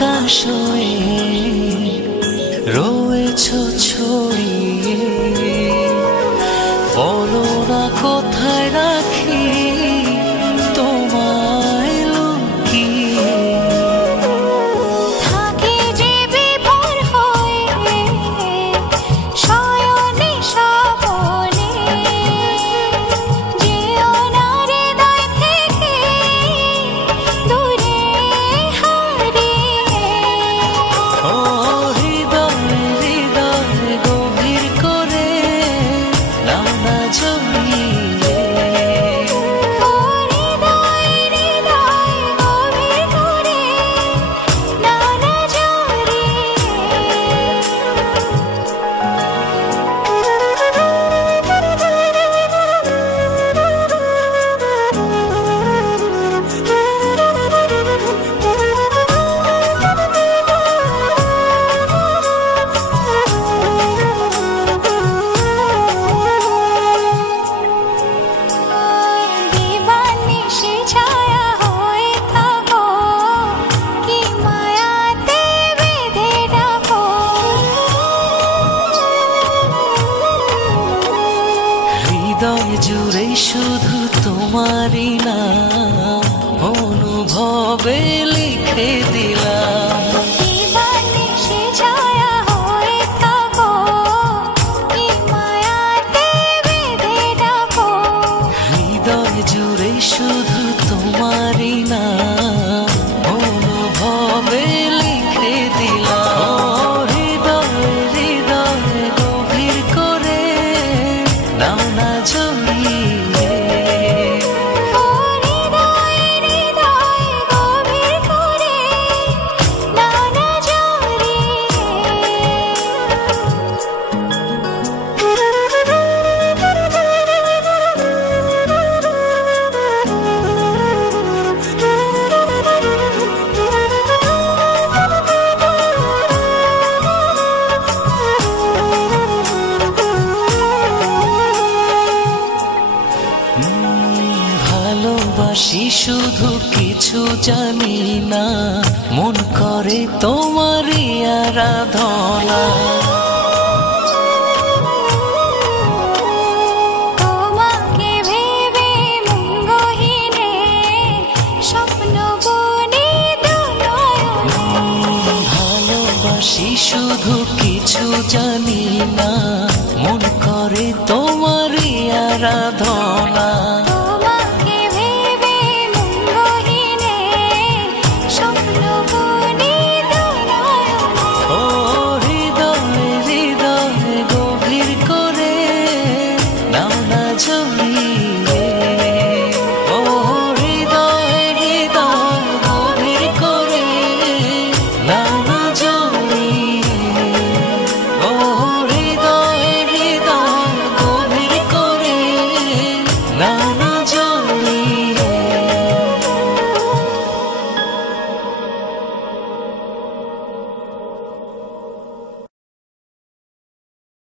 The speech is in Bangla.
আকাশ হয়ে রয়েছো ছড়িয়ে, বলো না কোথায় রাখি তোমায় লুকিয়ে। থাকি যে বিভোর হয়ে শয়নে স্বপনে, যেও না হৃদয় থেকে দূরে হারিয়ে। ও হৃদয় হৃদয় গভীর করে নাও না জড়িয়ে। ও হৃদয় হৃদয় গভীর করে নাও না জড়িয়ে। দিবানিশি ছায়া হয়ে থাকো, কি মায়াতে বেঁধে রাখো। হৃদয় জুড়ে শুধু তোমারই নাম অনুভবে লিখে দিলাম। দিবানিশি ছায়া হয়ে থাকো, কি মায়াতে বেঁধে রাখো। হৃদয় জুড়ে শুধু তোমারই নাম অনুভবে লিখে দিলাম। ও হৃদয় হৃদয় গভীর করে নাও না জড়িয়ে। ও হৃদয় হৃদয় গভীর করে নাও না ভালোবাসি শুধু কিছু জানি না, মন করে তোমারই আরাধনা। তোমাকে ভেবে মঙ্গহীনে স্বপ্ন বনে দুনয়নে। ভালোবাসি শুধু কিছু জানি না, মন করে তোমারই আরাধনা। তোমাকে ভেবে মঙ্গহীনে স্বপ্ন বনে দুনয়নে। ও হৃদয় হৃদয় গভীর করে নাও না জড়িয়ে। ও হৃদয় হৃদয় গভীর করে নাও না জড়িয়ে। ও হৃদয় হৃদয় গভীর করে নাও না